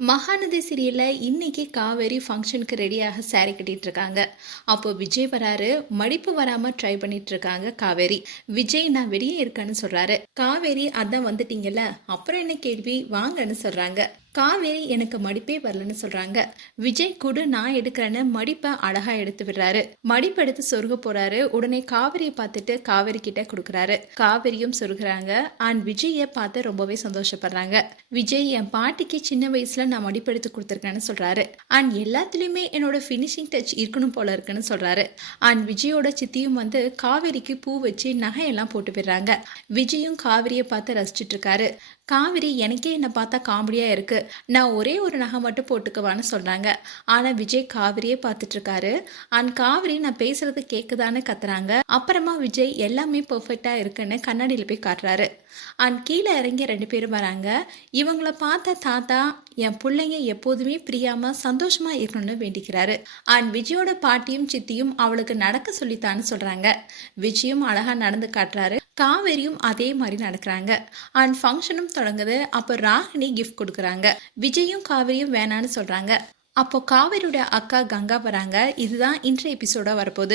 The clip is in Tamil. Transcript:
மகாநதி சீரியல்ல இன்னைக்கு காவேரி ஃபங்க்ஷனுக்கு ரெடியாக சாரி கட்டிட்டு இருக்காங்க அப்போ விஜய் வராரு மடிப்பு வராம ட்ரை பண்ணிட்டு இருக்காங்க காவேரி. விஜய் நான் வெளியே இருக்கேன்னு சொல்றாரு. காவேரி அதான் வந்துட்டீங்கல்ல. அப்புறம் என்ன கேள்வி? வாங்கன்னு சொல்றாங்க. காவேரி எனக்கு மடிப்பே வரலன்னு சொல்றாங்க. விஜய் குடு நான் எடுக்கிறேன்னு மடிப்பை அழகா எடுத்து விடுறாரு. மடிப்பு எடுத்து சொருக போறாரு. உடனே காவேரியை பார்த்துட்டு காவேரி கிட்ட கொடுக்குறாரு. காவேரியும் சொருகிறாங்க. அண்ட் விஜயை பார்த்து ரொம்பவே சந்தோஷப்படுறாங்க. விஜய் என் பாட்டிக்கு சின்ன வயசுல நான் மடிப்பு எடுத்து கொடுத்துருக்கேன்னு சொல்றாரு. அண்ட் எல்லாத்துலயுமே என்னோட ஃபினிஷிங் டச் இருக்கணும் போல இருக்குன்னு சொல்றாரு. அண்ட் விஜயோட சித்தியும் வந்து காவேரிக்கு பூ வச்சு நகையெல்லாம் போட்டு விடுறாங்க. விஜயும் காவேரியை பார்த்து ரசிச்சிட்டு இருக்காரு. காவேரி எனக்கே என்னை பார்த்தா காமெடியா இருக்கு. நான் ஒரே ஒரு நகை மட்டும் போட்டுக்குவான்னு சொல்றாங்க. ஆனா விஜய் காவிரியே பார்த்துட்டு இருக்காரு அண்ட் காவிரி நான் பேசுறது கேக்குதான்னு கத்துறாங்க. அப்புறமா விஜய் எல்லாமே பெர்ஃபெக்டா இருக்குன்னு கண்ணாடியில போய் காட்டுறாரு. அண்ட் கீழே இறங்கி ரெண்டு பேரும் வராங்க. இவங்கள பார்த்த தாத்தா என் பிள்ளைங்க எப்போதுமே பிரியாம சந்தோஷமா இருக்கணும்னு வேண்டிக்கிறாரு. அண்ட் விஜயோட பாட்டியும் சித்தியும் அவளுக்கு நடக்க சொல்லித்தான்னு சொல்றாங்க. விஜயும் அழகா நடந்து காட்டுறாரு. காவேரியும் அதே மாதிரி நடக்கிறாங்க. அண்ட் ஃபங்க்ஷனும் தொடங்குது. அப்போ ராகினி கிஃப்ட் கொடுக்குறாங்க. விஜயும் காவேரியும் வேணான்னு சொல்கிறாங்க அப்போ காவேரியோட அக்கா கங்கா வராங்க. இதுதான் இன்றைய எபிசோடா வரப்போகுது.